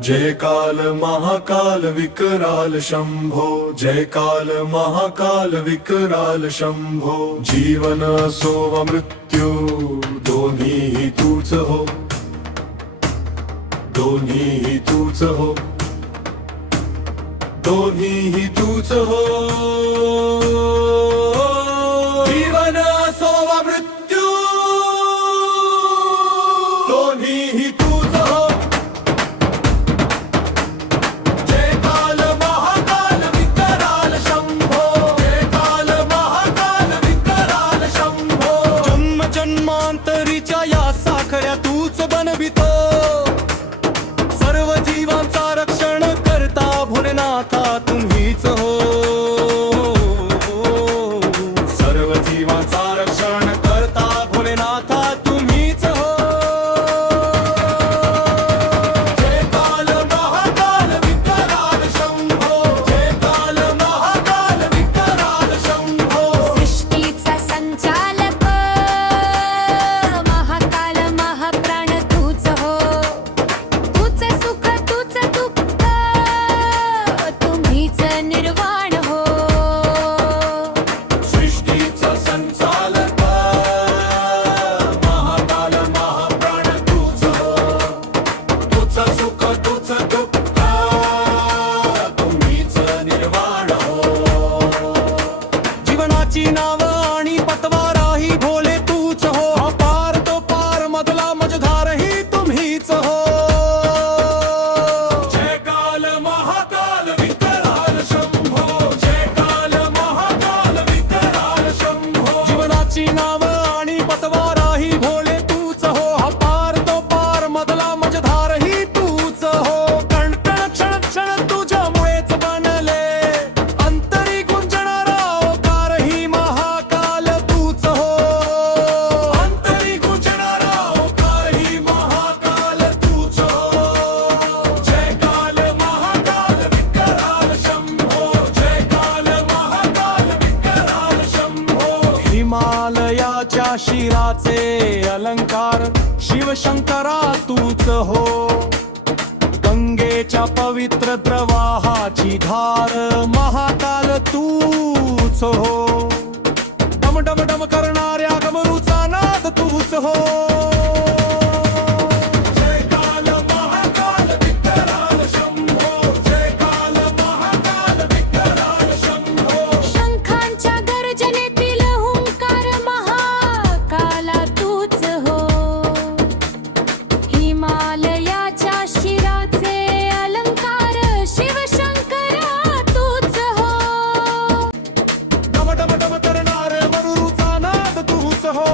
जय काल महाकाल विकराल शंभो, जय काल महाकाल विकराल शंभो। जीवन असो वा मृत्यू दोन्ही तूच हो, दोन्ही तूच हो, दोन्ही तूच हो। जीवन असो वा मृत्यू दोन्ही तूच हो। जय काल महाकाल विकराल शंभो, जय काल महाकाल विकराल शंभो। जन्म जन्मांतरीच्या या साखऱ्या तूच बनवितो, सर्व जीवांचा रक्षण करता भोलेनाथा तुम्हीच हो। सर्व जीवांचा रक्षण करता भोलेनाथा तुम्हीच हो। जय काल महाकाल विकराल शंभो, जय काल महाकाल विकराल शंभो। सृष्टीचा संचालक महाकाल महाप्राण तूच हो, तूच सुख तूच दुःख तुम्हीच निर्वाण हो। सृष्टीचा संचालक महाकाल महाप्राण तूच हो, तूच सुख तूच दुःख तुम्हीच निर्वाण हो। जीवनाची नाव आणि पतवाराही भोले तूच हो, अपार तो पार मधला मझधारही तुम्हीच हो। जय काल महाकाल विकराल शंभो, जय काल महाकाल विकराल शंभो। जीवनाची नाव आणि पतवाराही भोले तूच हो, अपार तो पार मधला मझधारही तूच हो। कण कण क्षण क्षण तुझ्यामुळेच बनले, अंतरी गुंजणारा ओकारही महाकाल तूच हो। अंतरी गुंजणारा ओकारही महाकाल तूच हो। जय काल महाकाल विकराल शंभो, जय काल महाकाल विकराल शंभो। हिमालयाच्या शिराचे अलंकार शिवशंकरा तूच हो, गंगेच्या पवित्र प्रवाहाची धार महाकाल तूच हो। डम डम डम करणाऱ्या गमरूचा नाद तूच हो। जय काल महाकाल विकराल शंभो, जय काल महाकाल विकराल शंभो। शंखांच्या गर्जनेतील हुंकार महाकाला तूच हो, हिमालयाच्या शिराचे अलंकार शिवशंकरा तूच हो। डम डम डम करणाऱ्या गमरूचा नाद तूच हो।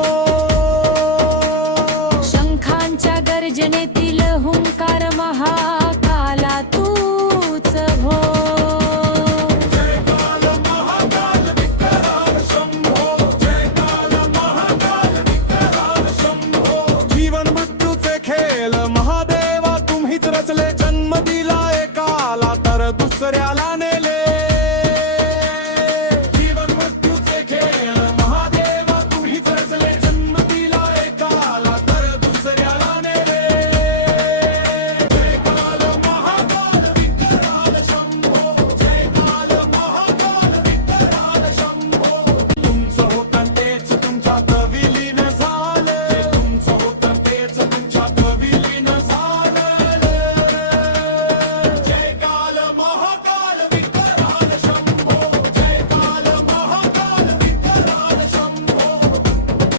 शंखांच्या गर्जनेतील हुंकार महाकाला तूच हो। जय काल महाकाल विकराल शंभो, जय काल महाकाल विकराल शंभो। जीवन मृत्यूचे खेळ महादेवा तुम्हीच रचले, जन्म दिला एकाला तर दुसऱ्याला